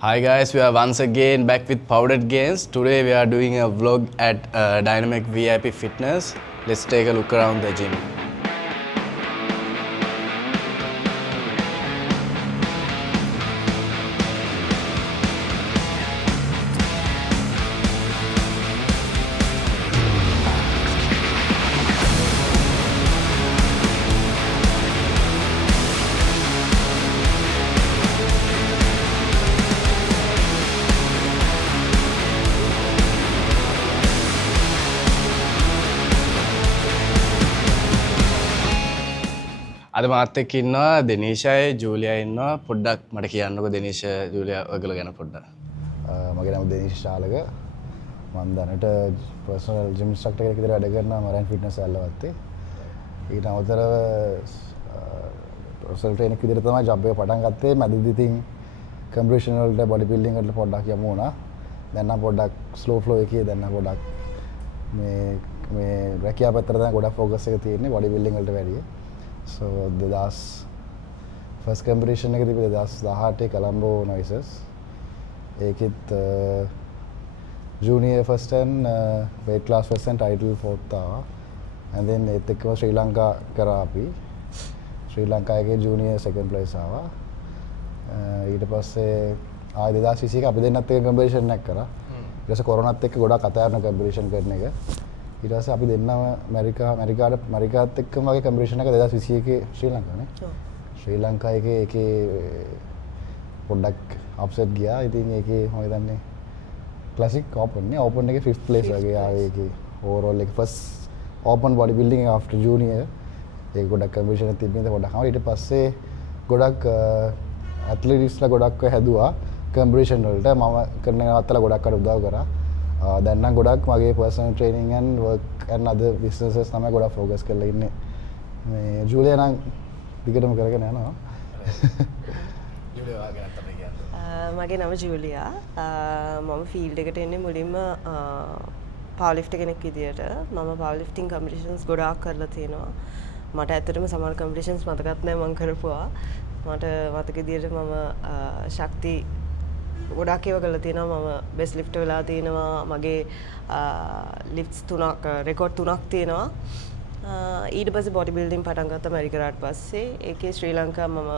Hi guys, we are once again back with Powdered Games. Today we are doing a vlog at Dynamic VIP Fitness. Let's take a look around the gym. අද මාත් එක්ක ඉන්නවා දෙනීෂයි Julia ඉන්නවා පොඩ්ඩක් මට කියන්නකෝ දෙනීෂ Julia ඔයගොල්ලෝ ගැන පොඩ්ඩක්. මගේ නම දෙනීෂ් ශාලක. මම දැනට පර්සනල් ජිම් ඉන්ස්ට්‍රක්ටර් කෙනෙක් විදිහට වැඩ කරනවා මරයින් ෆිට්නස් ඇල්ලවත්තේ. ඊට අමතරව පර්සනල් ට්‍රේනර් විදිහට තමයි ජොබ් එක පටන් ගත්තේ. මැදදී ඉතින් කම්පිටිෂන් වලට බොඩි බිල්ඩින් වලට පොඩ්ඩක් යමු වුණා. දැන් නම් පොඩ්ඩක් ස්ලෝ ෆ්ලෝ එකේ දැන් නම් පොඩ්ඩක් මේ රැකියාව පැත්තට දැන් ගොඩක් ફોකස් එක තියෙන්නේ බොඩි බිල්ඩින් වලට වැඩිය. So first competition එක තිබ්බේ 2018 කොලම්බෝ noises. ඒකෙත් junior first and weight class first and title fourth ආවා. And then ඒත් එක්කම ශ්‍රී ලංකා කරා අපි. ශ්‍රී ලංකාවේ junior second place ආවා. ඊට පස්සේ ආයෙ 2021 අපි දෙන්නත් එක්ක competition එකක් කරා. ඊට පස්සේ කොරෝනාත් එක්ක ගොඩක් අතාරින competition කරන එක. ඊට පස්සේ අපි දෙන්නම ඇමරිකාත් එක්කම වගේ කම්පිටිෂන් එක 2021 ශ්‍රී ලංකාවේ නේ. ශ්‍රී ලංකාවේ ඒකේ පොඩ්ඩක් අප්සෙට් ගියා. ඉතින් ඒකේ මම හිතන්නේ ක්ලාසික් ඕපන් නේ. ඕපන් එකේ 5th place වගේ ආවේ ඒකේ. ඕවර්ऑल එක ෆස්ට් ඕපන් බොඩි බිල්ඩින් එක ආෆ්ටර් ජූනියර්. ඒක ගොඩක් කම්පිටිෂන් එකක් තිබ්බේ පොඩ්ඩක්. ඊට පස්සේ ගොඩක් ඇත්ලටික්ස්ලා ගොඩක් හැදුවා කම්පිටිෂන් වලට. මම කරන අතල ගොඩක් අර උදව් කරා. දැන් නම් ගොඩක් මගේ personal training and work and other businesses තමයි ගොඩක් ફોකස් කරලා ඉන්නේ. මේ ජූලියා නම් දිගටම කරගෙන යනවා. ජූලියා වගේ තමයි කියන්නේ. මගේ නම ජූලියා. මම ෆීල්ඩ් එකට එන්නේ මුලින්ම පවර් ලිෆ්ටර් කෙනෙක් විදියට. මම පවර් ලිෆ්ටිං කම්පිටිෂන්ස් ගොඩාක් කරලා තියෙනවා. මට ඇත්තටම සමහර කම්පිටිෂන්ස් මතකත් නැහැ මම කරපුවා. මට මතක විදියට මම ශක්ති ගොඩක් ඒවා කරලා තියෙනවා. මම බෙස්ට් ලිෆ්ටර් වෙලා තියෙනවා. මගේ ලිෆ්ට්ස් 3ක් රෙකෝඩ් 3ක් තියෙනවා. ඊට පස්සේ බොඩි බිල්ඩින් පටන් ගත්තා ඇමරිකාට පස්සේ. ඒකේ ශ්‍රී ලංකාව මම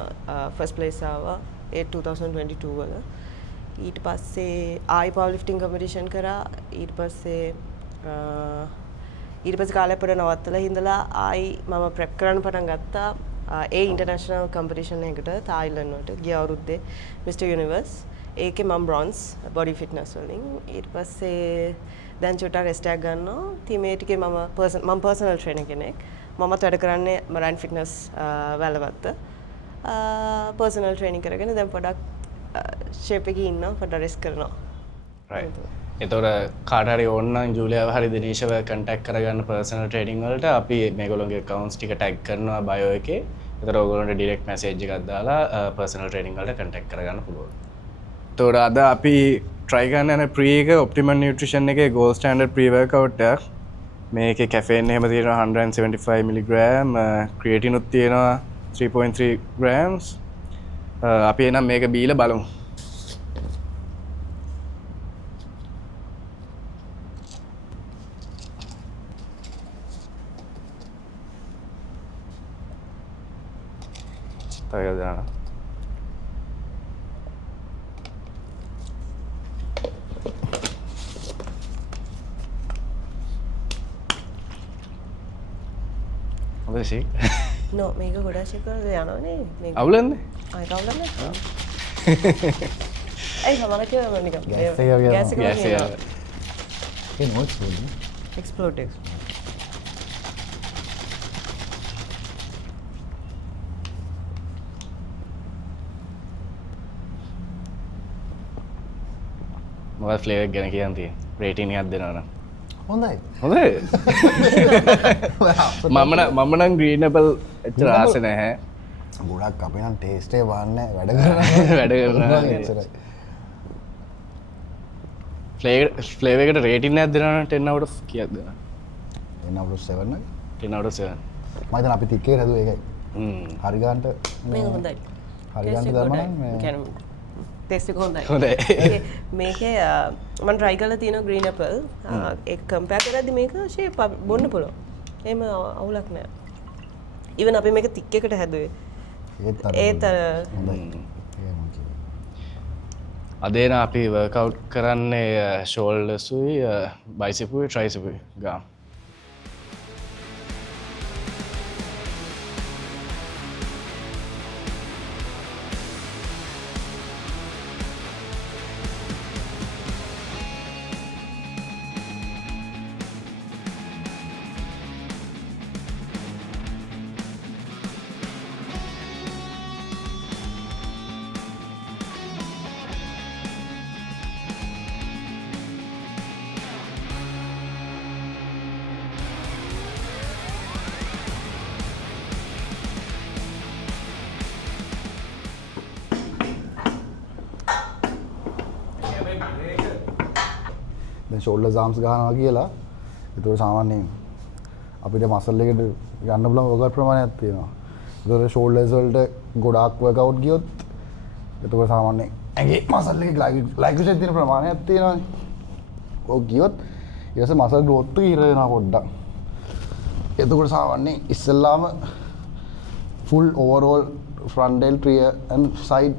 ෆස්ට් ප්ලේස් ආවා ඒ 2022 වල. ඊට පස්සේ ආයි පවර් ලිෆ්ටිං කම්පිටිෂන් කරා. ඊට පස්සේ කාලයක් පොඩ නවත්තලා හිඳලා ආයි මම ප්‍රෙප් කරන්න පටන් ගත්තා. ඒ ඉන්ටර්නැෂනල් කම්පිටිෂන් එකකට තායිලන්ඩ් වලට ගිය අවුරුද්දේ මිස්ටර් යුනිවර්ස්. ඒකේ මම බ්‍රොන්ස් බොඩි ෆිට්නස් වලින්. ඊට පස්සේ දැන් චුට්ටක් රෙස්ට් එකක් ගන්නවා. ටීම් ඒ ටිකේ මම පර්සනල් ට්‍රේනර් කෙනෙක්. මමත් වැඩ කරන්නේ මරයින් ෆිට්නස් වැලවත්ත. පර්සනල් ට්‍රේනින් කරගෙන දැන් පොඩක් ෂේප් එකේ ඉන්නවා. පොඩක් රෙස්ට් කරනවා. right. එතකොට කාට හරි ඕන නම් ජූලියාව හරි දිනීෂව කන්ටැක්ට් කරගන්න පර්සනල් ට්‍රේනින් වලට අපි මේගොල්ලෝගේ accounts ටික ටැග් කරනවා bio එකේ. එතකොට ඔයගොල්ලන්ට ඩිරෙක්ට් මැසේජ් එකක් දාලා පර්සනල් ට්‍රේනින් වලට කන්ටැක්ට් කරගන්න පුළුවන්. එතකොට අද අපි try කරන්න යන pre එක optimal nutrition එකේ gold standard pre workout එකක්. මේකේ caffeine එහෙම තියෙනවා 175 mg, creatine උත් තියෙනවා 3.3 grams. අපි එනම් මේක බීලා බලමු. තව දාන්න. ඔබසි නෝ මේක ගොඩක් චෙක් කරලා යනවනේ මේක. අවුලන්නේ? ආයි කවුලන්නේ? ඒ සමහර කියලා නිකන් ගෑස් එක ගෑස් එක ඒ නෝට්ස් වලින් එක්ස්ප්ලෝඩ් එක. මොකද ෆ්ලේවර් එක ගැන කියන්න තියෙන්නේ? රේටින් එකක් දෙනවා නම්. හොඳයි. හොඳයි. මම නම් green apple එච්චර ආස නැහැ. ගොඩක් අපි නම් ටේස්ට් එක බලන්නේ වැඩ කරනවා. වැඩ කරනවා. ෆ්ලේවර් එකට රේටින් එකක් දෙනවා නම් 10 out of කීයක් දෙනවා? 10 out of 7 නේ. 10 out of 7. මම හිතන අපි ටිකේ හදුව ඒකයි. හරි ගන්නට මේක හොඳයි. හරි ගන්නට දරම නම් කියන්නේ ටෙස්ට් එක හොඳයි. හොඳයි. මේකේ මම try කරලා තියෙනවා green apple. ඒක compare කරද්දි මේක shape බොන්න පුළුවන්. එහෙම අවුලක් නෑ. even අපි මේක thick එකට හැදුවේ. ඒත් අදේන අපි වර්කවුට් කරන්නේ ෂෝල්ඩර්සුයි බයිසිපුයි ට්‍රයිසිපුයි ගාම්. දැන් ෂෝල්ඩර් ආම්ස් ගන්නවා කියලා ඒතකොට සාමාන්‍යයෙන් අපිට මසල් එකට යන්න පුළුවන් වර්කවුට් ප්‍රමාණයක් තියෙනවා. ඒතකොට ෂෝල්ඩර්ස් වලට ගොඩාක් වර්කවුට් ගියොත් ඒතකොට සාමාන්‍යයෙන් ඇඟේ මසල් එකේ ග්ලයිකෝජන් තියෙන ප්‍රමාණයක් තියෙනවානේ. ඔය ගියොත් ඊට පස්සේ මසල් ග්‍රෝත් එක ඉර වෙනවා පොඩ්ඩක්. එතකොට සාමාන්‍යයෙන් ඉස්සෙල්ලාම full overall front delt rear and side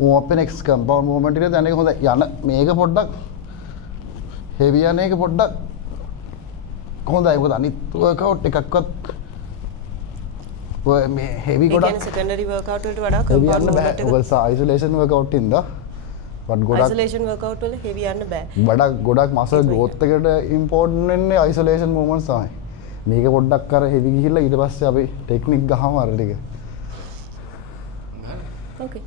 warm up and next compound movement එක දැන් එක හොඳ යන මේක පොඩ්ඩක් heavy යන එක පොඩ්ඩක් හොඳයි. මොකද අනිත් workout එකක්වත් ඔය මේ heavy ඒ ගොඩක් කියන්නේ secondary workout වලට වඩා heavy compound යන්න movement බෑ. එක ඔය isolation workout ඉඳලා but ගොඩක් isolation workout වල heavy යන්න බෑ. ගොඩක් muscle growth එකට important වෙන්නේ isolation movements තමයි. මේක පොඩ්ඩක් අර heavy ගිහිල්ලා ඊට පස්සේ අපි technique ගහම අර ටික. okay.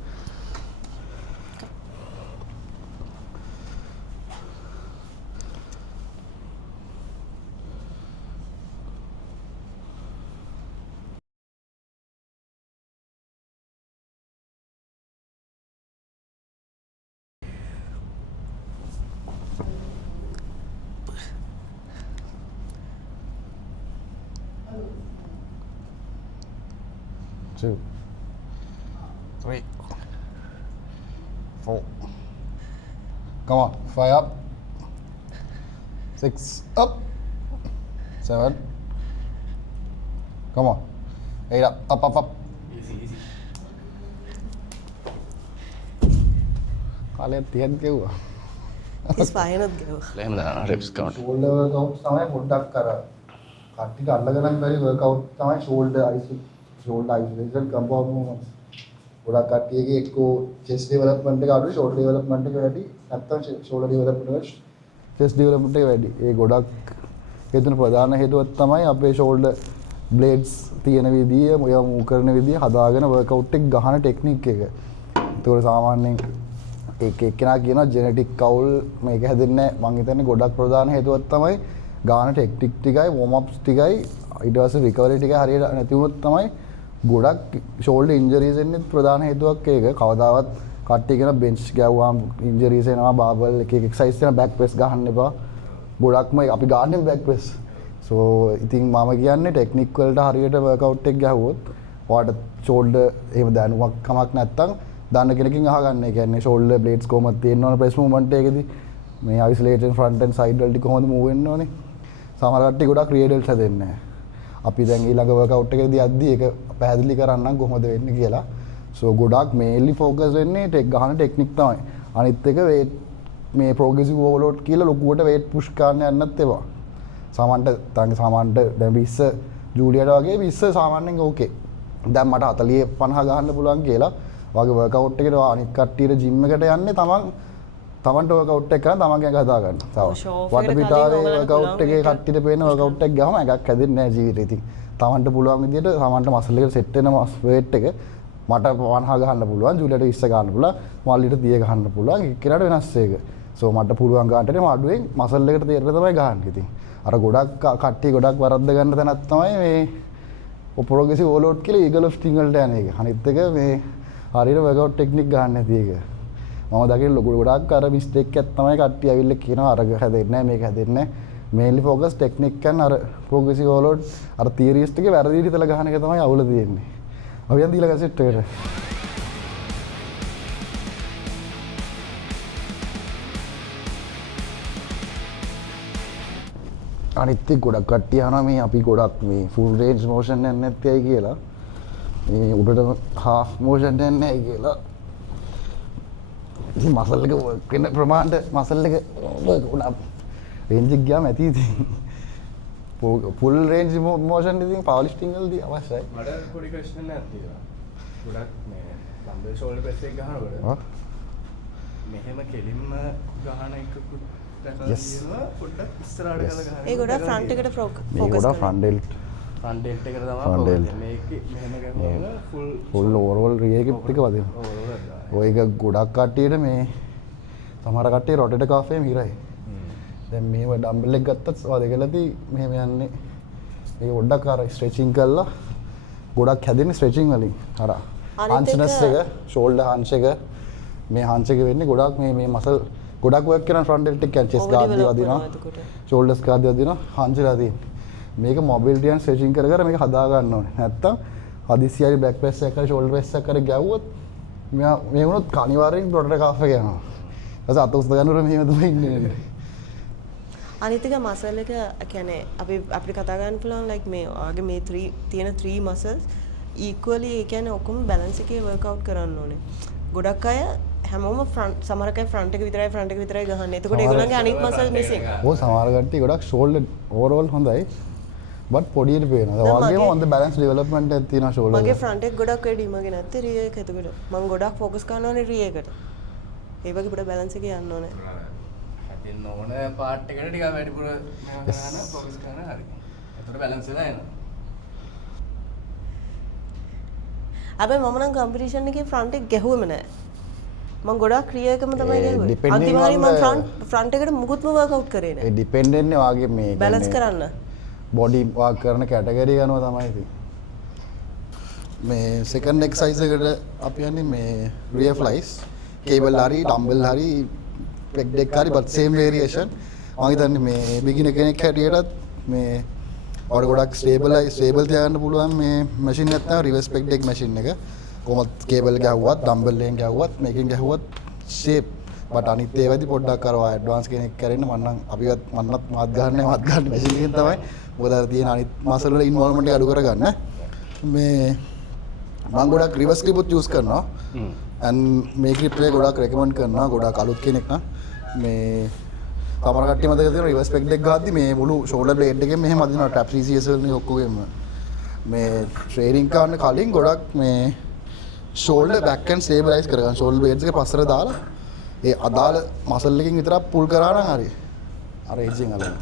Two, three, four. Come on, 5 up. 6 up. 7. Come on. 8 up. Up. කාලයක් තියන් කෙව්වා. ඉස් පහනත් ගියවා. එහෙම දානවා reps count. ෂෝල්ඩර් වර්කවුට් තමයි පොඩ්ඩක් කර කට්ටිට අල්ලගන්න බැරි වර්කවුට් තමයි ෂෝල්ඩර් isolation compound movements. ගොඩක් කට්ටියගේ එක්කෝ chest development එක අඩුයි, shoulder development එක වැඩි. නැත්තම් shoulder development එක chest development එක වැඩි. ඒ ගොඩක් හේතුන ප්‍රධාන හේතුවක් තමයි අපේ shoulder blades තියෙන විදිය, ඔය move කරන විදිය හදාගෙන workout එක ගහන technique එක. ඒතකොට සාමාන්‍යයෙන් එක්කෙනා කියනවා ජෙනටික් කවුල් මේක හැදෙන්නේ නැහැ. මං හිතන්නේ ගොඩක් ප්‍රධාන හේතුවක් තමයි ගාන ටෙක්නික් ටිකයි වෝම් අප්ස් ටිකයි ඊට පස්සේ රිකවරි ටික හරියට නැති වුණොත් තමයි ගොඩක් ෂෝල්ඩර් ඉන්ජරිස් එන්නේ ප්‍රධාන හේතුවක් ඒක. කවදාවත් කට්ටිය කියන බෙන්ච් ගැව්වාම ඉන්ජරිස් එනවා, බාබල් එක එක්සර්සයිස් කරන බෑක් ප්‍රෙස් ගහන්න එපා. ගොඩක්ම අපි ගන්නෙ බෑක් ප්‍රෙස්. සෝ ඉතින් මම කියන්නේ ටෙක්නික් වලට හරියට වර්කවුට් එක ගැහුවොත් ඔයාලට ෂෝල්ඩර් එහෙම දැනුමක් කමක් නැත්තම් දන්න කෙනකින් අහගන්න. ඒ කියන්නේ ෂෝල්ඩර් බ්ලේඩ්ස් කොහොමද තියෙන්න ඕන ප්‍රෙස් මූවමන්ට් එකේදී මේ isolation front and side වලට කොහොමද move වෙන්න ඕනේ. සමහර කට්ටිය ගොඩක් රියඩල්ස් හැදෙන්නේ නැහැ. අපි දැන් ඊළඟ වර්කවුට් එකේදී යද්දී ඒක පැහැදිලි කරන්නම් කොහොමද වෙන්නේ කියලා. සෝ ගොඩක් මේන්ලි ෆෝකස් වෙන්නේ ගහන ටෙක්නික් තමයි. අනිත් එක වේට් මේ ප්‍රෝග්‍රෙසිව් ඕවර්ලෝඩ් කියලා ලොකුවට වේට් පුෂ් කරන්න යන්නත් ඒවා. සාමාන්‍යයට දැන් 20 ජූලියට වගේ 20 සාමාන්‍යයෙන් ඕකේ. දැන් මට 40 50 ගහන්න පුළුවන් කියලා වගේ වර්කවුට් එකකට අනිත් කට්ටියට ජිම් එකට යන්නේ තමන්ට වර්කවුට් එක කරන් තමන්ගේ ඇඟ හදා ගන්න. වටපිටාවේ වර්කවුට් එකේ කට්ටියට පේන වර්කවුට් එක ගහම ඇඟක් හැදෙන්නේ නැහැ ජීවිතේ. ඉතින් තමන්ට පුළුවන් විදිහට තමන්ට මසල් එකට සෙට් වෙන වේට් එක මට 50 ගහන්න පුළුවන්, ජූලියට 20 ගහන්න පුළුවන්, මල්ලිට 30 ගහන්න පුළුවන්. එක්කෙනාට වෙනස් ඒක. සෝ මට පුළුවන් ගන්නට නේ අඩුවෙන් මසල් එකට තේරෙන්න තමයි ගහන්නේ. ඉතින් අර ගොඩක් කට්ටිය ගොඩක් වරද්ද ගන්න තැනක් තමයි මේ ප්‍රෝග්‍රෙසිව් ඕවර්ලෝඩ් කියලා ඊගල් ලිෆ්ටිං වලට යන එක. අනිත් එක මේ හරියට වර්කවුට් ටෙක්නික් ගන්න නැති එක. මම දකින ගොඩක් අර මිස්ටේක් එකක් තමයි කට්ටිය ඇවිල්ලා කියනවා අර හැදෙන්නේ නැහැ මේක හැදෙන්නේ නැහැ. මේන්ලි ෆෝකස් ටෙක්නික් and අර ප්‍රෝග්‍රෙසිව් ඕවර්ලෝඩ් අර තියරිස් ටික වැරදි විදිහට හිතලා ගහන එක තමයි අවුල තියෙන්නේ. අපි යන් දීලා ගසෙට් එකට. අනිත් එක්ක ගොඩක් කට්ටිය අහනවා මේ අපි ගොඩක් මේ ෆුල් රේන්ජ් මෝෂන් යන්නේ නැත්තේයි කියලා. මේ උඩට හාෆ් මෝෂන් යන්නේ නැහැ කියලා. ඉතින් මසල් එක වර්ක් වෙන ප්‍රමාණයට මසල් එක වර්ක් වුණා. රේන්ජ් එක ගියාම ඇති ඉතින්. ෆුල් රේන්ජ් මෝෂන් ඉතින් පවර් ලිෆ්ටිං වලදී අවශ්‍යයි. මට පොඩි ප්‍රශ්න එකක් තියෙනවා. ගොඩක් මේ ඩම්බල් ෂෝල්ඩර් ප්‍රෙස් එක ගහනකොට මෙහෙම කෙලින්ම ගහන එකකුත් දැකලා තියෙනවා. පොඩ්ඩක් ඉස්සරහට කරලා ගහන. ඒ ගොඩක් ෆ්‍රන්ට් එකට මේ ෆෝකස් ගොඩක් ෆ්‍රන්ට් ඩෙල්ට් ෆ්‍රන්ට් ඩෙල්ට් එකට තමයි Front පොඩි delt. මේක මෙහෙම ගහනකොට ෆුල් ඕවර්ऑल රියර් එක ටික වදිනවා. ඔය එක ගොඩක් කට්ටියට මේ සමහර කට්ටිය රොටේටර් කාෆේ මිරයි. දැන් මේව ඩම්බල් එක ගත්තත් වදකලදී මෙහෙම යන්නේ. මේක පොඩ්ඩක් අර ස්ට්‍රෙචින් කරලා ගොඩක් හැදෙන්නේ ස්ට්‍රෙචින් වලින්. අර හාන්ස්නස් එක, ෂෝල්ඩර් හාන්ස් එක මේ හාන්ස් එක වෙන්නේ ගොඩක් මේ මසල් ගොඩක් වර්ක් කරන ෆ්‍රන්ට් ඩෙල්ට් එක කියන්නේ චෙස්ට් ගාඩ් දී වදිනවා. ෂෝල්ඩර්ස් ගාඩ් දී වදිනවා. හාන්ස්ලා තියෙන්නේ. මේක මොබිලිටි and ස්ට්‍රෙචින් කර කර මේක හදා ගන්න ඕනේ. නැත්තම් හදිසියයි බෑක් ප්‍රෙස් එකක් කරලා ෂෝල්ඩර් ප්‍රෙස් එකක් කරලා ගැව්වොත් මේ වුණොත් අනිවාර්යෙන් රොටේටර් කාෆ් එක යනවා. ඊට පස්සේ අත උස්ස ගන්නකොට මෙහෙම තමයි ඉන්නේ. අනිත් එක මසල් එක කියන්නේ අපිට කතා කරන්න පුළුවන් like මේ ආගේ මේ 3 තියෙන 3 muscles equally ඒ කියන්නේ ඔක්කොම balance එකේ workout කරන්න ඕනේ. ගොඩක් අය හැමෝම front සමහර අය front එක විතරයි ගහන්නේ. එතකොට ඒගොල්ලන්ගේ අනිත් muscle missing. ඔය සමහර කට්ටිය ගොඩක් ෂෝල්ඩර් ඕවර්ऑල් හොඳයි. බට් පොඩියට පේනවා. ඒ වගේම on the balance development එකක් තියෙනවා ෂෝල්ඩර්. මගේ front එක ගොඩක් වැඩි මගේ නැත්තේ rear එක. එතකොට මම ගොඩක් focus කරන්න ඕනේ rear එකට. ඒ වගේ පොඩ balance එකේ යන්න ඕනේ. හදින්න ඕන පාර්ට් එකට ටිකක් වැඩිපුර ගන්න ફોකස් කරන හරි. එතකොට බැලන්ස් වෙලා එනවා. හැබැයි මම නම් කම්පිටිෂන් එකේ ෆ්‍රන්ට් එක ගැහුවෙම නැහැ. මම ගොඩක් ක්‍රියා එකම තමයි ගැහුවේ. අන්තිමට මම ෆ්‍රන්ට් එකට මුකුත්ම වර්ක්අවුට් කරේ නැහැ. ඒ ඩිපෙන්ඩ් වෙන්නේ වාගේ මේ බැලන්ස් කරන්න. බොඩි වර්ක් කරන කැටගරි ගන්නවා තමයි ඉතින්. මේ සෙකන්ඩ් එක්සර්සයිස් එකට අපි යන්නේ මේ රියර් ෆ්ලයිස්, කේබල් හරි, ඩම්බල් හරි, පෙක් ඩෙක් හරි but same variation. මම හිතන්නේ මේ බිගිනර් කෙනෙක් හැටියටත් මේ ඔර ගොඩක් ස්ටේබල් තියාගන්න පුළුවන් මේ මැෂින් එක තමයි රිවර්ස් පෙක් ඩෙක් මැෂින් එක. කොහොමද කේබල් ගැහුවත්, ඩම්බල් එකෙන් ගැහුවත්, මේකෙන් ගැහුවත් ෂේප්. බට් අනිත් ඒවාදී පොඩ්ඩක් අර ඇඩ්වාන්ස් කෙනෙක් කරෙන්න මන්නත් මාත් ගන්න මැෂින් එකෙන් තමයි. මොකද අර තියෙන අනිත් මසල් වල ඉන්වෝල්ව්මන්ට් එක අඩු කරගන්න. මේ මම ගොඩක් රිවර්ස් ක්‍රිප්ත් යූස් කරනවා. and මේ ක්‍රිප්ට් එක ගොඩක් රෙකමන්ඩ් කරනවා. ගොඩක් අලුත් කෙනෙක් නම් මේ සමහර කට්ටිය මතක තියෙනවා රිවර්ස් පෙක් ඩෙක් ගහද්දි මේ මුළු ෂෝල්ඩර් බ්ලේඩ් එකෙන් මෙහෙම අදිනවා ටැප් CCS වලින් ඔක්කොගෙම. මේ ට්‍රේනින් කරන්න කලින් ගොඩක් මේ ෂෝල්ඩර් බෑක් ඇන්ඩ් ස්ටේබලයිස් කරගන්න. ෂෝල්ඩර් බ්ලේඩ්ස් එක පස්සට දාලා ඒ අදාළ මසල් එකකින් විතරක් පුල් කරා නම් හරි. අර එජ්ජෙන් අල්ලන්න.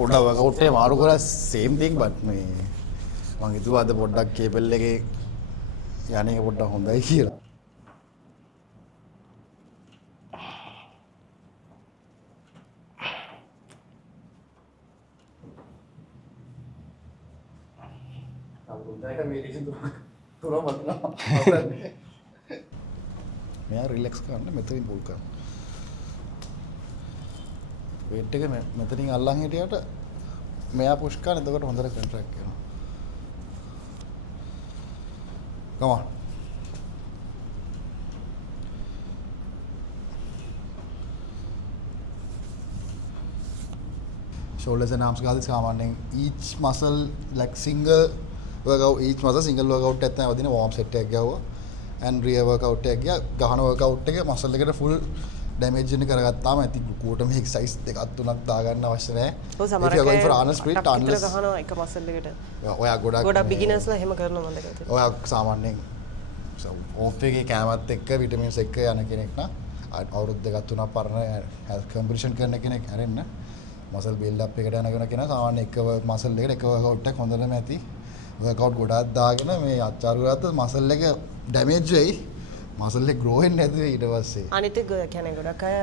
පොඩ්ඩක් වර්කවුට් එක මාරු කරලා සේම් තින් බට් මේ මම හිතුවා අද පොඩ්ඩක් කේබල් එකේ යන්නේ පොඩ්ඩක් හොඳයි කියලා. මෙයා රිලැක්ස් කරන්න මෙතනින් පුල් කරන්න. weight එක මෙතනින් අල්ලන් හිටියට මෙයා පුෂ් කරන එතකොට හොඳට කන්ට්‍රැක්ට් වෙනවා. come on. shoulders and arms ගාදී සාමාන්‍යයෙන් each muscle like single workout each muscle single workout එකක් තමයි වදින warm set එකක් ගාවා and rear workout එකක් ගහන workout එක muscle එකට full damage එක කරගත්තාම ඇති කොට මේ exercise දෙකක් තුනක් දාගන්න අවශ්‍ය නැහැ. ඔව් සමහර if you are going for arnold split unless ගහනවා එක muscle එකට. ඔයා ගොඩක් beginners ලා එහෙම කරනවා මම දැකලා තියෙනවා. ඔයා සාමාන්‍යයෙන් off එකේ කැමත් එක්ක vitamins එක්ක යන කෙනෙක් නම් අවුරුදු දෙකක් තුනක් පරණ health competition කරන කෙනෙක් හැරෙන්න muscle build up එකට යන කෙනා සාමාන්‍ය එක muscle එකට එක workout එකක් හොඳටම ඇති. workout ගොඩක් දාගෙන මේ අච්චාරු කරද්දී muscle එක damage වෙයි. මසල් එක grow වෙන්නේ නැතුව ඊට පස්සේ අනිත් එක කියන්නේ ගොඩක් අය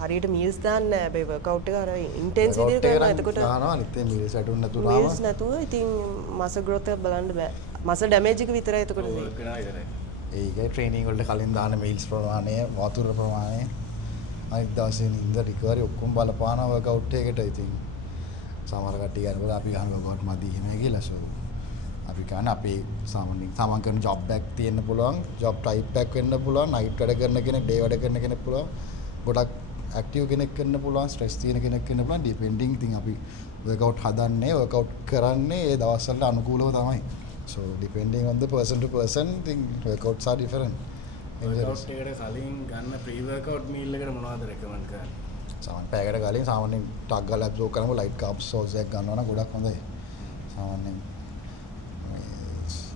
හරියට මීල්ස් දාන්නේ නැහැ. හැබැයි වර්කවුට් එක අර ඉන්ටෙන්ස් විදිහට කරනවා. එතකොට දානවා අනිත් ඒ මීල්ස් ඇටුන් නැතුව මීල්ස් නැතුව ඉතින් මසල් growth එක බලන්න බෑ. මසල් ඩැමේජ් එක විතරයි එතකොට වෙන්නේ. ඒකයි ට්‍රේනින් වලට කලින් දාන මීල්ස් ප්‍රමාණය, වතුර ප්‍රමාණය, අනිත් දවසේ නිින්ද රිකවරි ඔක්කොම බලපානවා වර්කවුට් එකකට. ඉතින් සමහර කට්ටිය යනකොට අපි ගන්න වර්කවුට් මදි එහෙම කියලා සෝ අපි ගන්න අපේ සාමාන්‍යයෙන් තමන් කරන ජොබ් එකක් තියෙන්න පුළුවන්, ජොබ් ටයිප් එකක් වෙන්න පුළුවන්, නයිට් වැඩ කරන කෙනෙක්, ඩේ වැඩ කරන කෙනෙක් පුළුවන්, ගොඩක් ඇක්ටිව් කෙනෙක් වෙන්න පුළුවන්, ස්ට්‍රෙස් තියෙන කෙනෙක් වෙන්න පුළුවන්. ඩිපෙන්ඩින් ඉතින් අපි වර්කවුට් හදන්නේ, වර්කවුට් කරන්නේ ඒ දවස් වලට අනුකූලව තමයි. So depending on the person to person, I think workouts are different. Workout එකට කලින් ගන්න ප්‍රී වර්කවුට් මීල් එකට මොනවද රෙකමන්ඩ් කරන්නේ? සාමාන්‍ය පැයකට කලින් සාමාන්‍යයෙන් ටග් ගාලා ඇබ්සෝර් කරනකොට ලයිට් කාබ්ස් සෝස් එකක් ගන්නවා නම් ගොඩක් හොඳයි. සාමාන්‍යයෙන්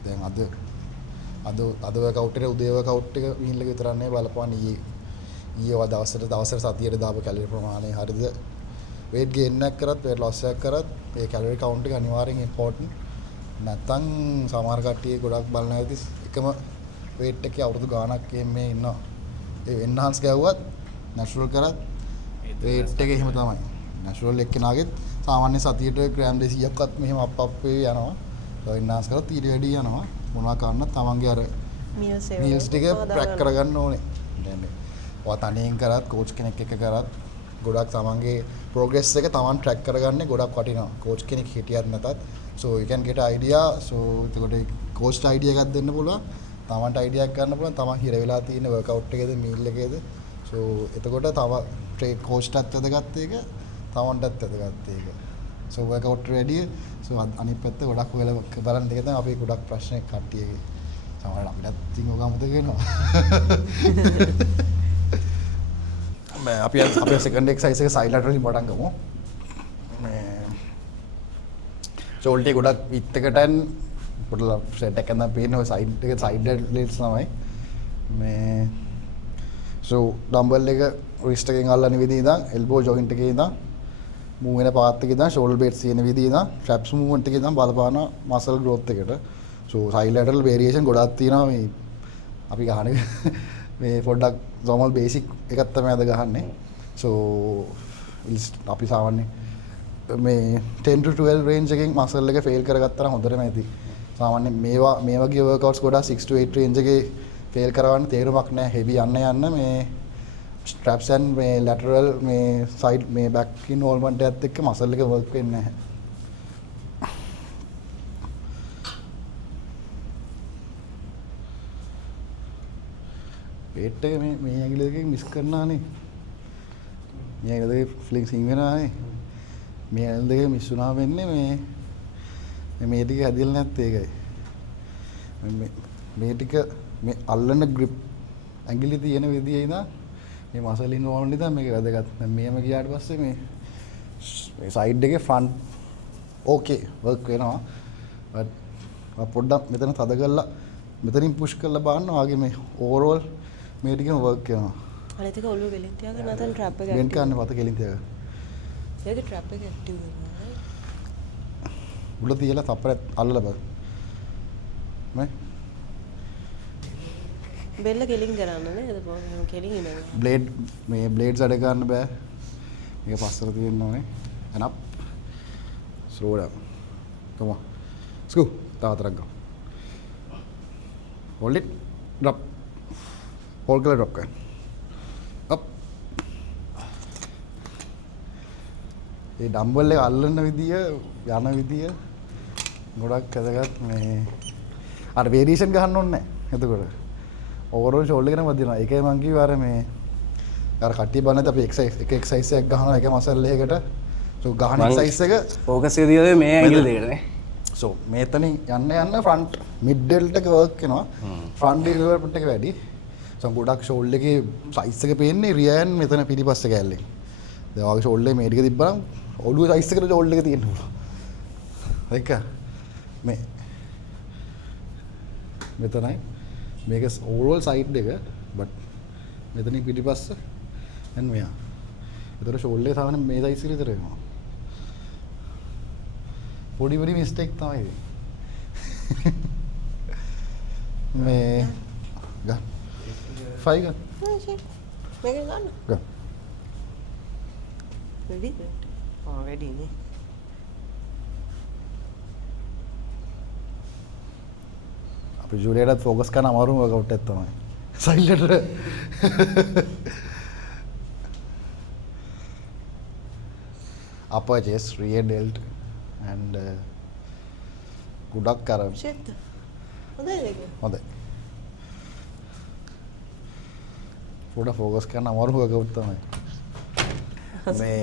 දැන් අද වර්කවුට් එකේ උදේ වර්කවුට් එක මීල් එක විතරක් නෙවෙයි බලපන් ඊයේ දවසට සතියේ දාපු කැලරි ප්‍රමාණය හරියද? weight gain එකක් කරත් weight loss එකක් කරත් ඒ කැලරි කවුන්ට් එක අනිවාර්යෙන් important. නැත්තම් සමහර කට්ටිය ගොඩක් බලන ඇති එකම weight එකේ අවුරුදු ගාණක් මේ ඉන්නවා. ඒ enhance ගැව්වත් natural කරත් weight එක එහෙම තමයි. natural එක්කෙනාගෙත් සාමාන්‍ය සතියට ග්‍රෑම් 200ක්වත් මෙහෙම අප් යනවා. ඒ enhance කරත් ඊට වැඩි යනවා. මොනවා කරන්න තමන්ගේ අර meals ටික track කරගන්න ඕනේ. දැන් ඔය තනියෙන් කරත් coach කෙනෙක් එක්ක කරත් ගොඩක් තමන්ගේ progress එක තමන් track කරගන්නේ ගොඩක් වටිනවා. coach කෙනෙක් හිටියත් නැතත් so you can get idea. so එතකොට coach idea එකක් දෙන්න පුළුවන්. තමන්ට idea එකක් ගන්න පුළුවන්. තමන් හිර වෙලා තියෙන workout එකේද meal එකේද. so එතකොට තව train coach ටත් වැදගත් එක, තමන්ටත් වැදගත් එක. so workout ready. so අනිත් පැත්ත ගොඩක් ඔයාලා බලන්න දෙක තමයි අපි ගොඩක් ප්‍රශ්න කට්ටියගේ. සමහරවිට අපිටත් ඉතින් ඔක අමතක වෙනවා. අපි second exercise එක side lateral පටන් ගමු. shoulder ගොඩක් width එකටන් පොඩ්ඩක් set එකක් නම් පේන ඔය side එක side legs තමයි. මේ so dumbbell එක wrist එකෙන් අල්ලන විදිහ ඉඳන් elbow joint එකේ ඉඳන් move වෙන path එකේ ඉඳන් shoulder blades තියෙන විදිහ ඉඳන් traps movement එකේ ඉඳන් බලපාන muscle growth එකට. so side lateral variation ගොඩක් තියෙනවා මේ අපි ගහන මේ පොඩ්ඩක් normal basic එකක් තමයි අද ගහන්නේ. so අපි සාමාන්‍ය මේ 10 to 12 range එකෙන් muscle එක fail කරගත්තා නම් හොඳටම ඇති. සාමාන්‍ය මේ වගේ workouts ගොඩක් 6 to 8 range එකේ fail කරවන්න තේරුමක් නැහැ. heavy යන්න මේ straps and මේ lateral මේ side මේ back involvement එකත් එක්ක muscle එක work වෙන්නේ නැහැ. weight එක මේ ඇඟිලි දෙකෙන් මිස් කරනවානේ. මේ ඇඟිලි දෙකේ flexing වෙනවානේ. මේ ඇඟිලි දෙකේ මිස් වුණා වෙන්නේ මේ ටික හැදිලා නැත්තේ ඒකයි. මේ ටික මේ අල්ලන grip ඇඟිලි තියෙන විදිහේ ඉඳන් මේ muscle involvement ඉඳන් මේක වැදගත්. දැන් මෙහෙම ගියාට පස්සේ මේ side එකේ front okay work වෙනවා. but පොඩ්ඩක් මෙතන තද කරලා මෙතනින් push කරලා බලන්න වාගේ මේ overall මේ ටිකම work කරනවා. අනිත් එක ඔළුව ගෙලින් තියාගෙන නැත්නම් trap එක වෙන් කරන්න පත ගෙලින් තියාගන්න. ඒක trap එක active වෙනවා. උඩ තියලා තප්පරයක් අල්ලලා බලන්න. මේ බෙල්ල ගෙලින් කරන්න නේද? මොකද ගෙලින් ඉනවා. blade මේ blades අඩ ගන්න බෑ. මේක පස්සට තියෙන්න ඕනේ. and up. slow down. come on. let's go. තාතරක් ගමු. hold it. drop. hold කරලා drop කරන්න. up. ඒ ඩම්බල් එක අල්ලන විදිය යන විදිය ගොඩක් වැදගත්. මේ අර වේරියේෂන් ගහන්න ඕනේ නැහැ. එතකොට overall shoulder එකම වදිනවා. ඒකයි මම කිව්වා අර මේ අර කට්ටිය බලන්නත් අපි exercise එකක් ගහනවා එක muscle එකකට. so ගහන exercise එක focus එක දියුවේ මේ ඇඟිලි දෙකට නේ. so මෙතනින් යන්න front mid delt එක work වෙනවා. front development එක වැඩි. so ගොඩක් shoulder එකේ size එක පේන්නේ rear and මෙතන පිටිපස්සේ කැල්ලේ. දැන් ඔයගේ shoulder මේ ටික තිබ්බනම් ඔළුව size එකට shoulder එක තියෙන්න පුළුවන්. ඒක මේ මෙතනයි මේක overall side එක but මෙතනින් පිටිපස්ස and මෙයා. ඒතර shoulder සාමාන්‍ය මේ size එකට විතර වෙනවා. පොඩි mistake තමයි මේ ගා 5 ගන්න. මේක ගන්න. ගන්න. ready? ready නේ. අපි ජූලියටත් ફોකස් කරන අමාරුම වර්කවුට් එකක් තමයි. Silent upper chest, rear delt and ගොඩක් අර shit. හොඳයි ඒක. හොඳයි. පොඩ ફોකස් කරන අමාරු වර්කවුට් තමයි. මේ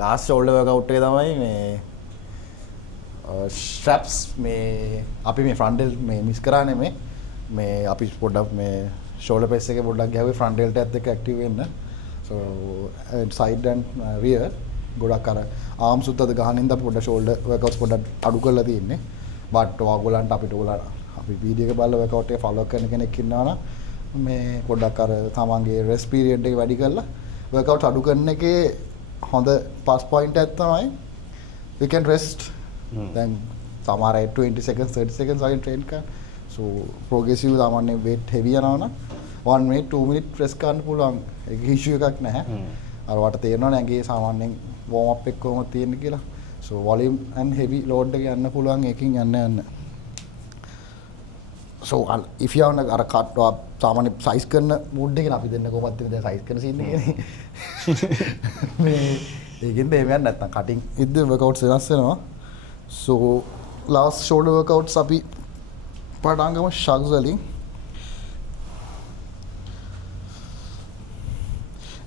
ලාස්ට් ෂෝල්ඩර් වර්කවුට් එක තමයි මේ ස්ට්‍රැප්ස් මේ අපි මේ ෆ්‍රන්ට් ඩෙල්ට් මේ මිස් කරා නෙමෙයි. මේ අපි පොඩ්ඩක් මේ ෂෝල්ඩර් ප්‍රෙස් එකේ පොඩ්ඩක් ගියාවේ ෆ්‍රන්ට් ඩෙල්ට් එකත් එක්ක ඇක්ටිව් වෙන්න. so side and rear ගොඩක් අර ආම්ස් උත් අද ගහනින් දා පොඩ්ඩක් ෂෝල්ඩර් වර්කවුට්ස් පොඩ්ඩක් අඩු කරලා තියෙන්නේ. බට් ඔයගොල්ලන්ට අපිට අපි වීඩියෝ එක බලලා වර්කවුට් එක ෆලෝ කරන කෙනෙක් ඉන්නවා නම් මේ පොඩ්ඩක් අර තමන්ගේ රෙස් පීරියඩ් එක වැඩි කරලා වර්කවුට් අඩු කරන එකේ හොඳ පස් පොයින්ට් එකක් තමයි we can rest. දැන් සමහර අය 20 seconds 30 seconds වගේ ට්‍රේන් කරන. so progressive සාමාන්‍ය weight heavy යනවා නම් 1 minute 2 minute rest ගන්න පුළුවන්. ඒක issue එකක් නැහැ. අර වට තේරෙනවනේ ඇඟේ සාමාන්‍යයෙන් warm up එක කොහොමද තියෙන්නේ කියලා. so volume and heavy load එක යන්න පුළුවන් එකකින් යන්න. so if you have අර cut සාමාන්‍ය size කරන mood එකකින් අපි දෙන්න කොහොමද දැන් size කරන scene එකේ මේ ඒකෙන්ද එහෙම යන්නේ නැත්නම් cutting with the workouts වෙනස් වෙනවා. so last shoulder workouts අපි පටන් ගමු shrugs වලින්.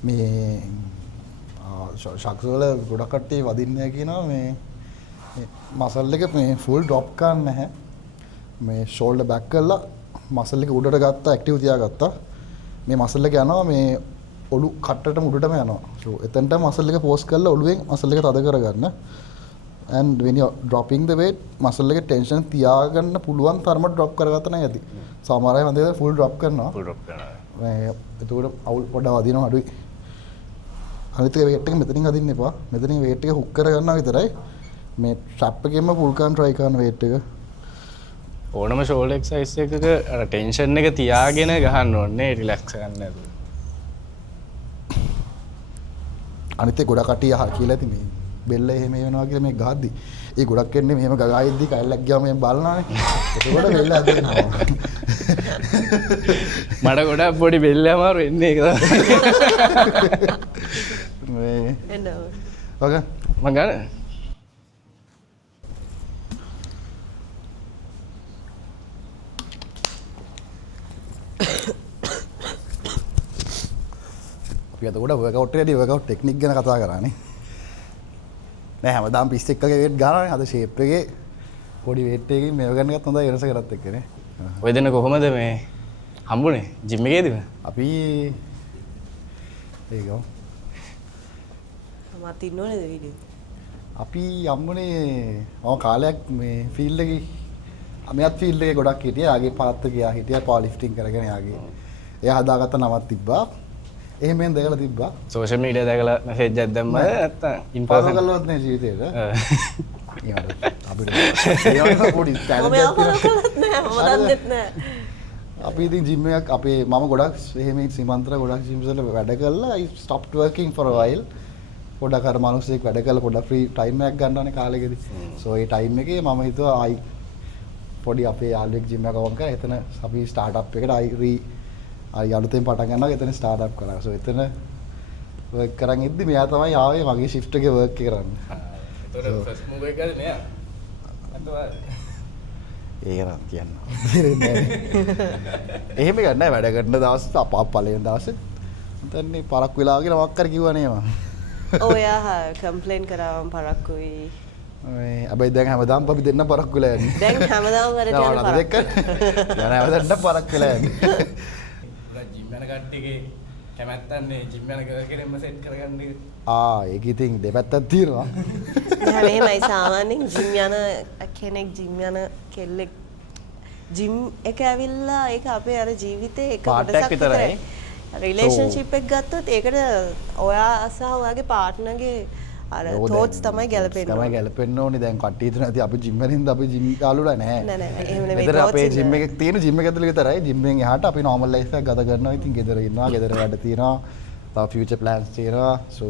මේ shrugs වල ගොඩක් කට්ටිය වදින්නේ කියනවා මේ මසල් එක මේ full drop කරන්නේ නැහැ. මේ shoulder back කරලා මසල් එක උඩට ගත්තා ඇක්ටිව් තියාගත්තා. මේ මසල් එක යනවා මේ ඔලු කට්ටටම උඩටම යනවා. so එතනට මසල් එක පෝස් කරලා ඔලුවෙන් මසල් එක තද කරගන්න. and when you dropping the weight muscle එක ටෙන්ෂන් තියාගන්න පුළුවන් තරමට drop කරගත්තා නම් ඇති. සමහර අය මන්දේ full drop කරනවා. full drop කරනවා. මේ එතකොට අවුල් පොඩ්ඩක් වදිනවා අඩුයි. අනිත් එක weight එක මෙතනින් අදින්න එපා. මෙතනින් weight එක hook කරගන්නවා විතරයි. මේ trap එකෙන්ම full කරන් try කරන weight එක. ඕනම ෂෝල්ඩර් එක්සර්සයිස් එකක අර ටෙන්ෂන් එක තියාගෙන ගහන්න ඕනේ රිලැක්ස් ගන්න නැතුව. අනිත් ඒ ගොඩක් කට්ටිය කියලා ඇති මේ බෙල්ල එහෙම වෙනවා කියලා මේ ගහද්දි. ඒ ගොඩක් එන්නේ මෙහෙම ගගායිද්දි කැල්ලක් ගියාම මෙහෙම බලනවානේ. එතකොට බෙල්ල අදිනවා. මට ගොඩක් පොඩි බෙල්ල අමාරු එන්නේ ඒක තමයි. මේ එන්න. ඔකේ මම ගන්න. අපි අද ගොඩ වර්කවුට් එකේදී වර්කවුට් ටෙක්නික් ගැන කතා කරානේ. නෑ හැමදාම පිස් එක්ක වගේ weight ගන්නවානේ. අද ෂේප් එකේ පොඩි weight එකකින් මේව ගන්න එකත් හොඳයි වෙනස කරත් එක්කනේ. ඔය දෙන්න කොහමද මේ හම්බුනේ ජිම් එකේදීම? අපි ඒකෝ මත් ඉන්නෝනේද වීඩියෝ? අපි යම්මුනේ මම කාලයක් මේ ෆීල්ඩ් එකේ මෙයත් ෆීල්ඩ් එකේ ගොඩක් හිටියා. ආගේ පාත් ගියා හිටියා පවර් ලිෆ්ටිං කරගෙන යාගේ. එයා හදාගත්ත නමක් තිබ්බා. එහෙමෙන් දැකලා තිබ්බා. සෝෂල් මීඩියා දැකලා මැසේජ් එකක් දැම්මද නැත්නම් ඉන් පාස් පර්සන්? කළොත් නේ ජීවිතේට. අපිට පොඩි මම ටැලන්ට් යාපන කළත් නෑ මම දන්නෙත් නෑ. අපි ඉතින් ජිම් එකක් අපේ මම ගොඩක් එහෙම සීමාන්තර ගොඩක් ජිම්ස් වල වැඩ කරලා I stopped working for a while. පොඩක් අර මිනිස්සෙක් වැඩ කරලා පොඩක් ෆ්‍රී ටයිම් එකක් ගන්නවනේ කාලෙකදී. so ඒ ටයිම් එකේ මම හිතුවා I පොඩි අපේ යාළුවෙක් ජිම් එකක් ඕම් කරා. එතන අපි ස්ටාර්ට්අප් එකට I අලුතෙන් පටන් ගන්නවා. එතන ස්ටාර්ට්අප් කරා. so එතන work කරන් ඉද්දි මෙයා තමයි ආවේ මගේ shift එකේ work කරන්න. ඒතකොට ෆස්ට් මූව් එක ගන්නේ නෑ. අතවාද? ඒක නම් කියන්න. එහෙම ගන්න වැඩ කරන දවස් අපා පළවෙනි දවසේ දැන්නේ පරක් වෙලා වගේ නමක් කර කිව්වනේ මම. ඔයා කම්ප්ලේන් කරාම පරක්කුයි. මේ හැබැයි දැන් හැමදාම අපි දෙන්න පරක් වෙලා යන්නේ. දැන් හැමදාම වැඩට යන පරක්. යන හැමදාම පරක් වෙලා යන්නේ. පුරා ජිම් යන කට්ටියගේ කැමැත්තන්නේ ජිම් යන කෙනෙක්ම සෙට් කරගන්න එක. ඒක ඉතින් දෙපැත්තක් තියෙනවා. නෑ මෙහෙමයි සාමාන්‍යයෙන් ජිම් යන කෙනෙක් ජිම් යන කෙල්ලෙක් ජිම් එක ඇවිල්ලා ඒක අපේ අර ජීවිතේ එක කොටසක් විතරයි. රිලේෂන්ෂිප් එක ගත්තොත් ඒකට ඔයා සහ ඔයාගේ පාර්ට්නර්ගේ අර තෝට්ස් තමයි ගැලපෙන්නේ. තමයි ගැලපෙන්න ඕනේ. දැන් කට්ටිය හිතන ඇති අපි ජිම් වලින්ද අපි ජිම් යාළුලා නෑ. නෑ එහෙම නෙමෙයි. මෙතන අපේ ජිම් එකක් තියෙන ජිම් එක ඇතුළේ විතරයි. ජිම් එකෙන් එහාට අපි normal life එකක් ගත කරනවා. ඉතින් ගෙදර ඉන්නවා. ගෙදර වැඩ තියෙනවා. තව future plans තියෙනවා. so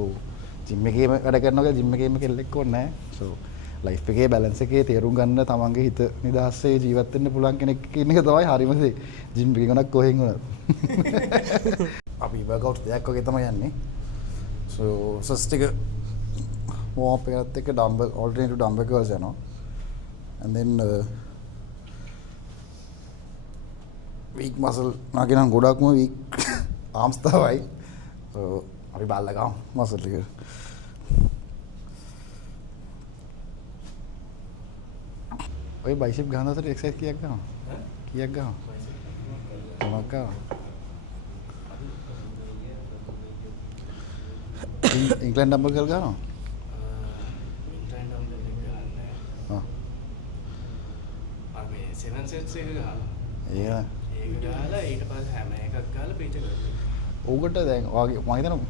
ජිම් එකේම වැඩ කරනවා. ජිම් එකේම කෙල්ලෙක් ඕනේ නෑ. so ලයිෆ් එකේ බැලන්ස් එකේ තේරුම් ගන්න තමන්ගේ හිත නිදහසේ ජීවත් වෙන්න පුළුවන් කෙනෙක් ඉන්න එක තමයි හරිම දේ. ජිම් එකේ ගණක් කොහෙන් වුණත්. අපි වර්කවුට් දෙයක් වගේ තමයි යන්නේ. so first එක warm up එකත් එක්ක dumbbell alternative dumbbell curls යනවා. and then weak muscle නාගෙන ගොඩක්ම weak arms තමයි. so අපි බලලා ගමු muscle එක. ඔය බයිසෙප් ගහන අතර එක්සර්සයිස් කීයක් ගන්නවා? කීයක් ගන්නවා? තුනක් ගන්නවා. ඉන්ක්ලයින් ඩම්බල් කරල් ගන්නවා? ඉන්ක්ලයින් ඩම්බල් එක ගන්න. ආ. අර මේ 7 sets එක ගහලා. ඒක ගහලා ඊට පස්සේ හැම එකක් ගහලා පිට කරනවා. ඕකට දැන් ඔයාගේ මම හිතනවා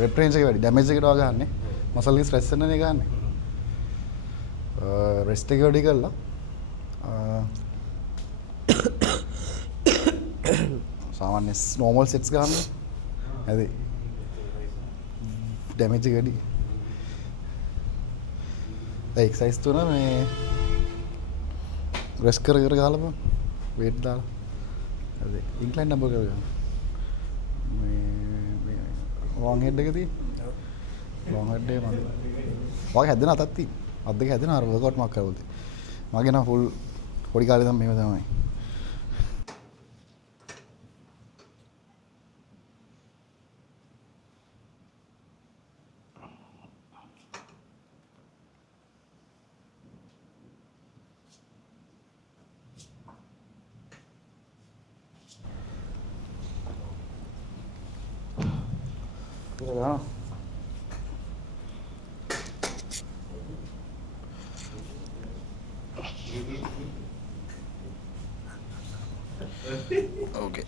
රෙප් රේන්ජ් එක වැඩි ඩැමේජ් එකට ඔයා ගහන්නේ. මසල් එක ස්ට්‍රෙස් වෙනනේ ගහන්නේ. රෙස්ට් එක වැඩි කරලා සාමාන්‍ය normal sets ගන්න. හරි. ඩැමේජ් එක වැඩි. ඒ එක්සර්සයිස් තුන මේ රෙස්ට් කර කර ගහලා බං. weight දාලා. හරි. ඉන්ක්ලයින් නම්බර් කරගන්න. මේ long head එක තියෙන. long head එක මම. ඔයාගේ හැදෙන අතක් තියෙන. අත් දෙක හැදෙන අර workout මක් කරවලද. මගේ නම් full පොඩි කාලේ නම් මේව තමයි. Ja. Okay.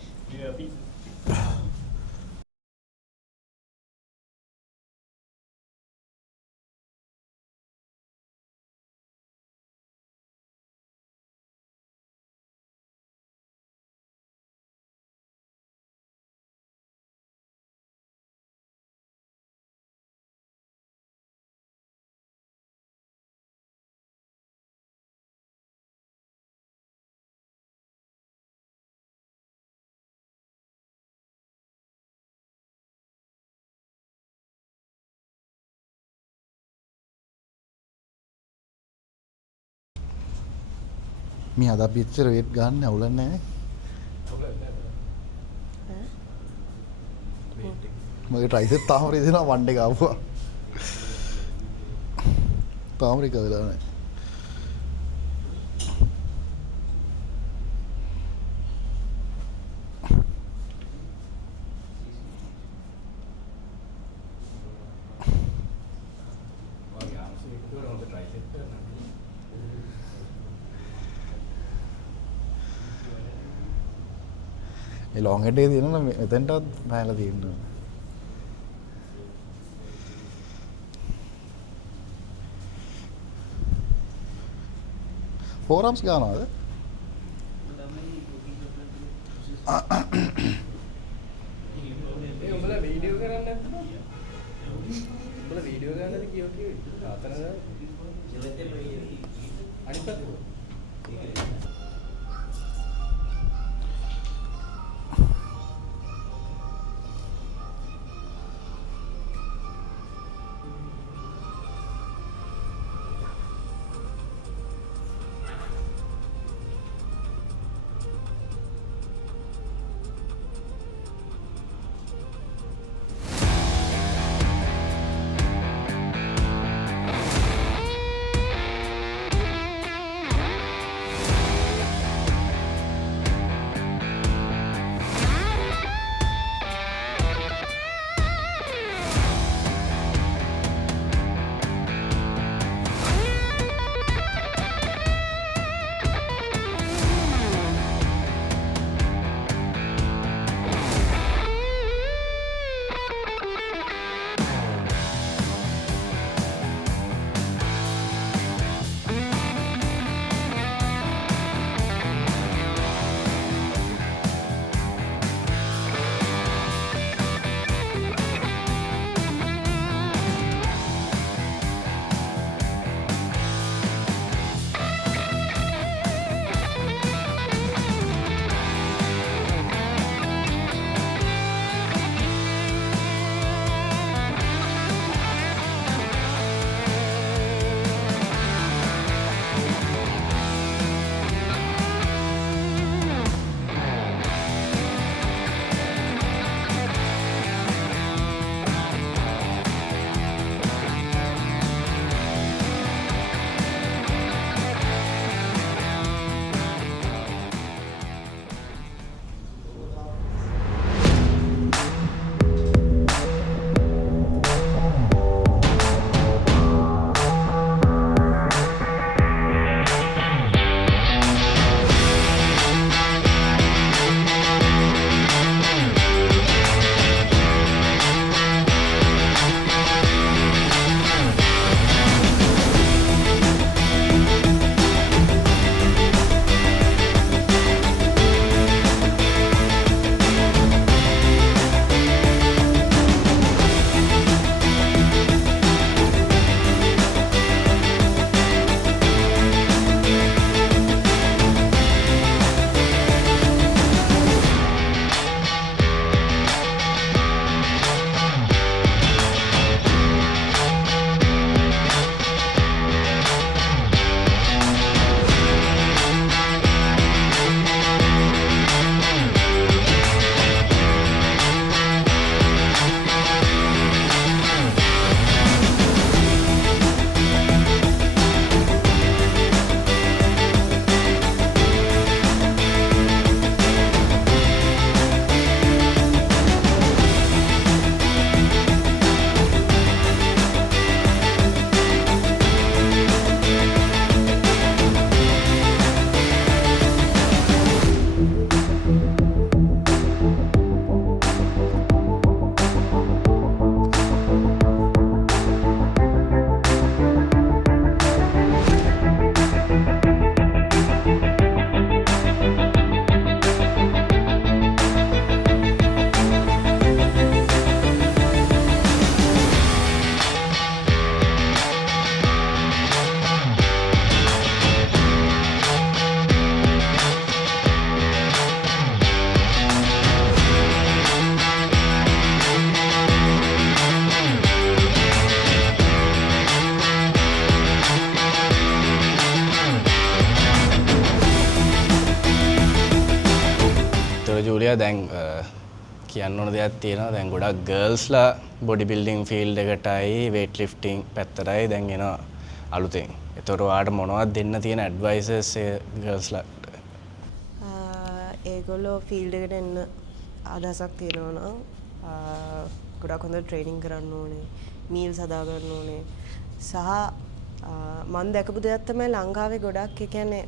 මේ අද අපි ඉච්චර වේට් ගන්න අවුලන්නේ නැහැ. මගේ ට්‍රයිසෙප් තාම රිදෙනවා වන් එක ආපුවා. තාම රිකවර් නැහැ. ඒ ලොං හෙඩ් එකේ තියෙනවා මෙතෙන්ටවත් බහැලා තියෙනවා. ෆෝරම්ස් ගන්නවද? ඒ උඹලා වීඩියෝ කරන්නේ නැත්නම් උඹලා වීඩියෝ ගන්නද කියෝ කිව්වේ ආතනද අනිත් පැත්ත එතකොට ජූලියා දැන් කියන්න ඕන දෙයක් තියෙනවා. දැන් ගොඩක් ගර්ල්ස්ලා බොඩි බිල්ඩින් ෆීල්ඩ් එකටයි වේට් ලිෆ්ටිං පැත්තටයි දැන් එනවා අලුතෙන්. එතකොට ඔයාලට මොනවද දෙන්න තියෙන ඇඩ්වයිසර්ස් ඒ ගර්ල්ස්ලාට? ඒගොල්ලෝ ෆීල්ඩ් එකට එන්න අදහසක් තියෙනවා නම් ගොඩක් හොඳ ට්‍රේනින් කරන්න ඕනේ, මීල්ස් හදා ගන්න ඕනේ. සහ මම දැකපු දෙයක් තමයි ලංකාවේ ගොඩක් ඒ කියන්නේ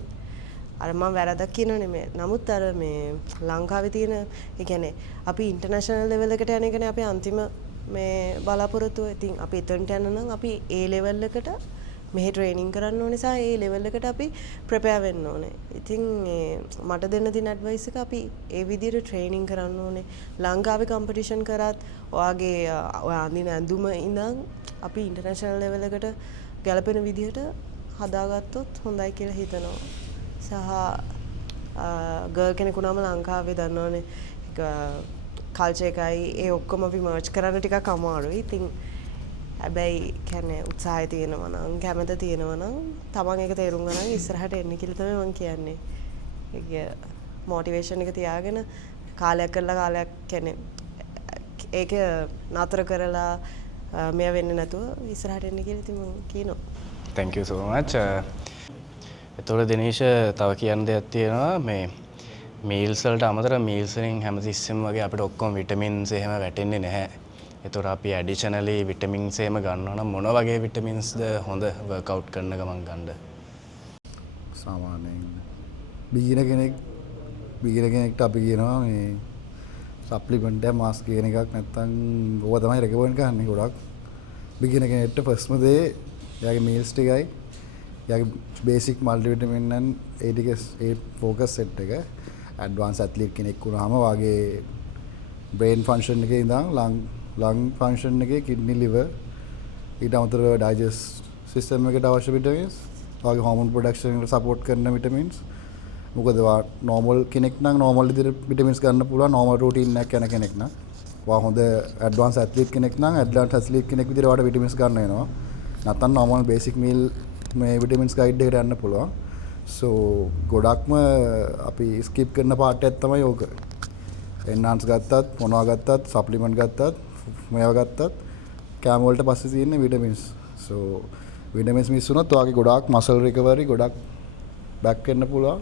අර මම වැරදක් කියනව නෙමෙයි. නමුත් අර මේ ලංකාවේ තියෙන ඒ කියන්නේ අපි ඉන්ටර්නැෂනල් ලෙවල් එකට යන එකනේ අපි අන්තිම මේ බලාපොරොත්තුව. ඉතින් අපි එතනට යන නම් අපි ඒ ලෙවල් එකට මෙහි ට්‍රේනින් කරන්න ඕන නිසා ඒ ලෙවල් එකට අපි ප්‍රෙපෙයාර් වෙන්න ඕනේ. ඉතින් මට දෙන්න තියෙන ඇඩ්වයිස් එක අපි ඒ විදිහට ට්‍රේනින් කරන්න ඕනේ. ලංකාවේ කම්පිටිෂන් කරත් ඔයාගේ ඔයා අඳින ඇඳුම ඉඳන් අපි ඉන්ටර්නැෂනල් ලෙවල් එකට ගැලපෙන විදිහට හදාගත්තොත් හොඳයි කියලා හිතනවා. සහ ගර්ල් කෙනෙකුනම ලංකාවේ දන්නවනේ කල්චර් එකයි ඒ ඔක්කොම අපි මර්ජ් කරන්න ටිකක් අමාරුයි. ඉතින් හැබැයි කියන්නේ උත්සාහය තියෙනවා නම් කැමැත්ත තියෙනවා නම් තමන් ඒක තේරුම් ගන්න ඉස්සරහට එන්න කියලා තමයි මම කියන්නේ. ඒක මොටිවේෂන් එක තියාගෙන කාලයක් කරලා කාලයක් කියන්නේ ඒක නතර කරලා මෙයා වෙන්නේ නැතුව ඉස්සරහට එන්න කියලා ඉතින් මම කියනවා. Thank you so much. එතකොට දිනේෂ් තව කියන්න දෙයක් තියෙනවා මේ මීල්ස් වලට අමතරව මීල්ස් වලින් හැමතිස්සෙම වගේ අපිට ඔක්කොම විටමින්ස් එහෙම වැටෙන්නේ නැහැ. එතකොට අපි ඇඩිෂනලි විටමින්ස් එහෙම ගන්නවා නම් මොන වගේ විටමින්ස්ද හොඳ වර්ක්අවුට් කරන ගමන් ගන්න? සාමාන්‍යයෙන් බිගිනර් කෙනෙක්ට අපි කියනවා මේ සප්ලිමන්ට් එක මාස් කියන එකක් නැත්තම් ඕවා තමයි රෙකමන්ඩ් කරන්නේ ගොඩක්. බිගිනර් කෙනෙක්ට ෆස්ට්ම දේ එයාගේ මීල්ස් ටිකයි එයාගේ බේසික් මල්ටිවිටමින් and ඒ ෆෝකස් සෙට් එක ඇඩ්වාන්ස් ඇත්ලීට් කෙනෙක් වුණාම වාගේ බ්‍රේන් ෆන්ක්ෂන් එකේ ඉඳන් ලං ෆන්ක්ෂන් එකේ කිඩ්නි ලිවර් ඊට අමතරව ඩයිජෙස්ට් සිස්ටම් එකට අවශ්‍ය විටමින්ස් වාගේ හෝමෝන් ප්‍රොඩක්ෂන් එකට සපෝට් කරන විටමින්ස්. මොකද නෝමල් කෙනෙක් නම් නෝමල් විදිහට විටමින්ස් ගන්න පුළුවන් නෝමල් රූටින් එකක් යන කෙනෙක් නම්. වා හොඳ ඇඩ්වාන්ස් ඇත්ලීට් කෙනෙක් නම් ඇඩ්වාන්ස් ඇත්ලීට් කෙනෙක් විදිහට වාට විටමින්ස් ගන්න වෙනවා. නැත්නම් නෝමල් බේසික් මීල් මේ විටමින්ස් ගයිඩ් එකට යන්න පුළුවන්. සෝ ගොඩක්ම අපි ස්කිප් කරන පාර්ට් එකක් තමයි ඕක. එන්හාන්ස් ගත්තත් මොනවා ගත්තත් සප්ලිමන්ට් ගත්තත් මේවා ගත්තත් කෑම වලට පස්සේ තියෙන විටමින්ස්. සෝ විටමින්ස් මිස් වුණොත් ඔයාගේ ගොඩාක් මසල් රිකවරි ගොඩක් බැක් වෙන්න පුළුවන්.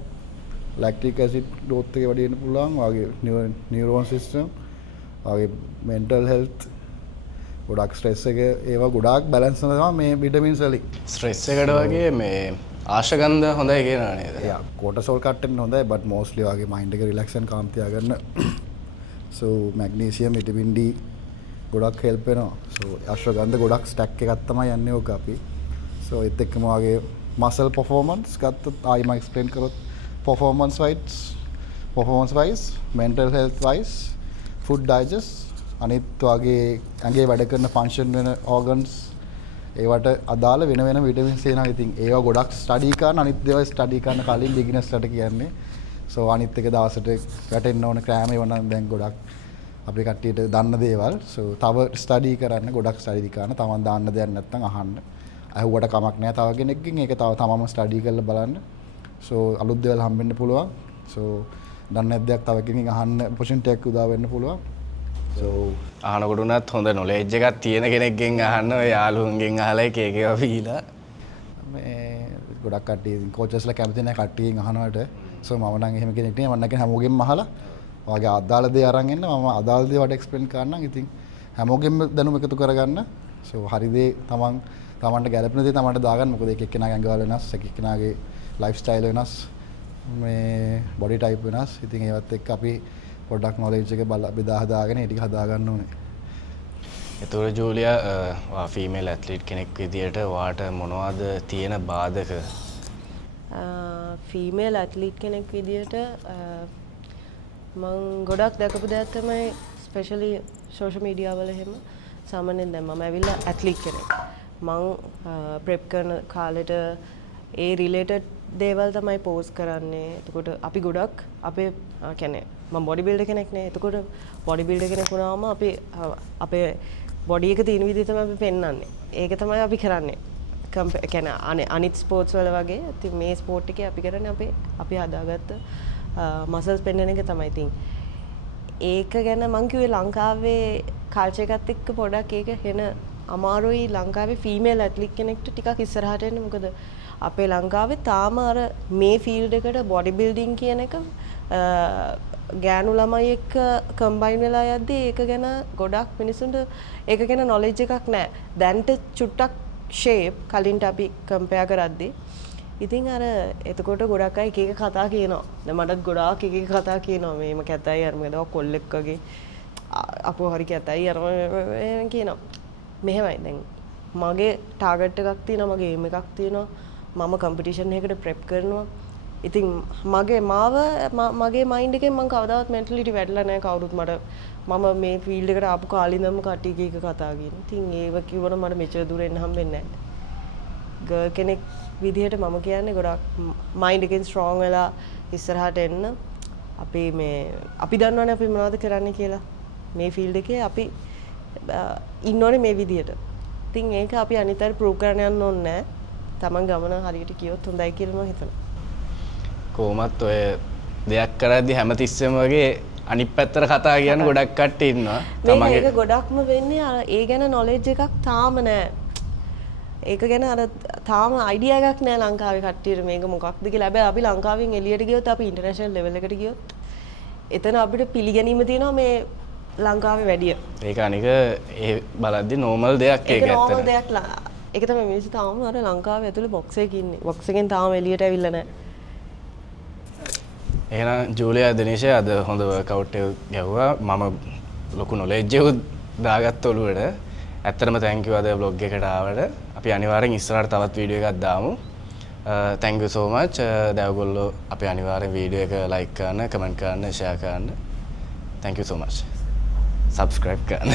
ලැක්ටික් ඇසිඩ් ග්‍රෝත් එක වැඩි වෙන්න පුළුවන්. ඔයාගේ නියුරෝන් සිස්ටම්, ඔයාගේ මෙන්ටල් හෙල්ත් ගොඩක් ස්ට්‍රෙස් එක ඒවා ගොඩාක් බැලන්ස් වෙනවා මේ විටමින්ස් වලින්. ස්ට්‍රෙස් එකට වගේ මේ ආශගන්ධ හොඳයි කියනවා නේද? යා කෝටසෝල් කට් එක හොඳයි but mostly ඔයාගේ මයින්ඩ් එක රිලැක්ස් and calm තියාගන්න. so magnesium, vitamin D ගොඩක් හෙල්ප් වෙනවා. so ආශගන්ධ ගොඩක් ස්ටැක් එකක් තමයි යන්නේ ඕක අපි. so ඒත් එක්කම ඔයාගේ muscle performance ගත්තොත් ආයිම එක්ස්ප්ලেইন කරොත් performance wise, mental health wise, food digest අනිත් වගේ ඇඟේ වැඩ කරන ෆන්ක්ෂන් වෙන organs ඒවට අදාළ වෙන විටමින්ස් එනවා. ඉතින් ඒවා ගොඩක් ස්ටඩි කරන අනිත් දේවල් ස්ටඩි කරන කලින් බිග්ිනර්ස්ලට කියන්නේ. සෝ අනිත් එක දවසට වැටෙන්න ඕන ක්‍රෑම ඒවා නම් දැන් ගොඩක් අපේ කට්ටියට දන්න දේවල්. සෝ තව ස්ටඩි කරන්න ගොඩක් ස්ටඩි කරන තමන් දාන්න දෙයක් නැත්නම් අහන්න. අහුවට කමක් නැහැ තව කෙනෙක්ගෙන්. ඒක තව තමම ස්ටඩි කරලා බලන්න. සෝ අලුත් දේවල් හම්බෙන්න පුළුවන්. සෝ දන්නේ නැත් දෙයක් තව කෙනෙක්ගෙන් අහන්න ඔපචුනිටි එකක් උදා වෙන්න පුළුවන්. අහනකොට උනත් හොඳ නොලෙජ් එකක් තියෙන කෙනෙක්ගෙන් අහන්න ඔය යාළුවන්ගෙන් අහලා එක ඒවා වීලා මේ ගොඩක් කට්ටිය කෝචස්ලා කැමති නැහැ කට්ටියෙන් අහනවට. සෝ මම නම් එහෙම කෙනෙක් නෙවෙයි. මම නම් හැමෝගෙම අහලා ඔයාගේ අදාළ දේ අරන් එන්න මම අදාළ දේ වට එක්ස්ප්ලেইন කරන්නම්. ඉතින් හැමෝගෙම දැනුම එකතු කරගන්න. සෝ හරි දේ තමන්ට ගැළපෙන දේ තමන්ට දාගන්න. මොකද එක එක්කෙනාගේ අඟවල වෙනස්, එක එක්කෙනාගේ ලයිෆ් ස්ටයිල් වෙනස්, මේ බොඩි ටයිප් වෙනස්. ඉතින් ඒවත් එක්ක අපි පොඩ්ඩක් නොලෙජ් එක බෙදා හදාගෙන ඒ ටික හදාගන්න ඕනේ. එතකොට ජූලියා ෆීමේල් ඇත්ලීට් කෙනෙක් විදියට ඔයාට මොනවද තියෙන බාධක? ෆීමේල් ඇත්ලීට් කෙනෙක් විදියට මම ගොඩක් දැකපු දෙයක් තමයි ස්පෙෂලි සෝෂල් මීඩියා වල එහෙම සාමාන්‍යයෙන් දැන් මම ඇවිල්ලා ඇත්ලීට් කෙනෙක්. මම ප්‍රෙප් කරන කාලෙට ඒ රිලේටඩ් දේවල් තමයි පෝස්ට් කරන්නේ. එතකොට අපි ගොඩක් අපේ කියන්නේ මම බොඩි බිල්ඩර් කෙනෙක් නේ. එතකොට බොඩි බිල්ඩර් කෙනෙක් වුණාම අපේ බොඩි එක තියෙන විදිහ තමයි අපි පෙන්වන්නේ. ඒක තමයි අපි කරන්නේ. කියන්නේ අනිත් ස්පෝර්ට්ස් වල වගේ. ඉතින් මේ ස්පෝර්ට් එකේ අපි කරන්නේ අපි හදාගත්ත මසල්ස් පෙන්වන එක තමයි. ඉතින් ඒක ගැන මං කිව්වේ ලංකාවේ කල්චර් එකත් එක්ක පොඩක් ඒක හෙන අමාරුයි ලංකාවේ ෆීමේල් ඇත්ලිට් කෙනෙක්ට ටිකක් ඉස්සරහට එන්න මොකද අපේ ලංකාවේ තාම අර මේ ෆීල්ඩ් එකට බොඩි බිල්ඩින් කියන එක ගෑනු ළමයි එක්ක කම්බයින් වෙලා යද්දී ඒක ගැන ගොඩක් මිනිසුන්ට ඒක ගැන නොලෙජ් එකක් නැහැ. දැන්ට චුට්ටක් ෂේප් කලින්ට අපි කම්පෙයා කරද්දී ඉතින් අර එතකොට ගොඩක් අය එක එක කතා කියනවා. දැන් මටත් ගොඩාක් එක එක කතා කියනවා. මේම කැතයි අර මොකද කොල්ලෙක් වගේ අපෝ හරි කැතයි අර කියනවා. මෙහෙමයි දැන් මගේ ටාගට් එකක් තියෙනවා මගේ එම් එකක් තියෙනවා මම කම්පිටිෂන් එකකට ප්‍රෙප් කරනවා ඉතින් මගේ මයින්ඩ් එකෙන් මම කවදාවත් මෙන්ටලිටි වැඩිලා නැහැ කවුරුත් මට මම මේ ෆීල්ඩ් එකට ආපු කාලේ ඉඳන්ම කට්ටිය එක කතා කියන. ඉතින් ඒව කිව්වම මට මෙච්චර දුර එන්න හම්බෙන්නේ නැහැ. ගර්ල් කෙනෙක් විදිහට මම කියන්නේ ගොඩක් මයින්ඩ් එකෙන් ස්ට්‍රෝං වෙලා ඉස්සරහට එන්න අපි දන්නවනේ අපි මොනවද කරන්න කියලා. මේ ෆීල්ඩ් එකේ අපි ඉන්නෝනේ මේ විදියට. ඉතින් ඒක අපි අනිතර ප්‍රූව් කරන්න යන්න ඕනේ නැහැ. Taman ගමන හරියට කියොත් හොඳයි කියලා මම හිතනවා. කොහොමත් ඔය දෙයක් කරද්දි හැමතිස්සෙම වගේ අනිත් පැත්තට කතා කියන ගොඩක් කට්ටිය ඉන්නවා. තමන්ගේ ඒක ගොඩක්ම වෙන්නේ අර ඒ ගැන නොලෙජ් එකක් තාම නැහැ. ඒක ගැන අර තාම අයිඩියා එකක් නැහැ ලංකාවේ කට්ටියට මේක මොකක්ද කියලා. හැබැයි අපි ලංකාවෙන් එළියට ගියොත් අපි ඉන්ටර්නැෂනල් ලෙවල් එකට ගියොත් එතන අපිට පිළිගැනීම තියෙනවා මේ ලංකාවේ වැඩිය. ඒක අනික ඒ බලද්දි නෝමල් දෙයක් ඒක ඇත්තට. නෝමල් දෙයක් ඒක තමයි මිනිස්සු තාම අර ලංකාවේ ඇතුලේ බොක්ස් එකේ ඉන්නේ. බොක්ස් එකෙන් තාම එළියට ඇවිල්ලා නැහැ. එහෙනම් ජූලියා දිනේෂය අද හොඳ වර්කවුට් එකක් ගැව්වා. මම ලොකු නොලෙජ් එකක් දාගත්ත ඔළුවට. ඇත්තටම තැන්ක් යූ අද vlog එකට ආවට. අපි අනිවාර්යෙන් ඉස්සරහට තවත් වීඩියෝ එකක් දාමු. thank you so much. දැන් අපි අනිවාර්යෙන් වීඩියෝ එක like කරන්න, comment කරන්න, share කරන්න. thank you so much. subscribe කරන්න.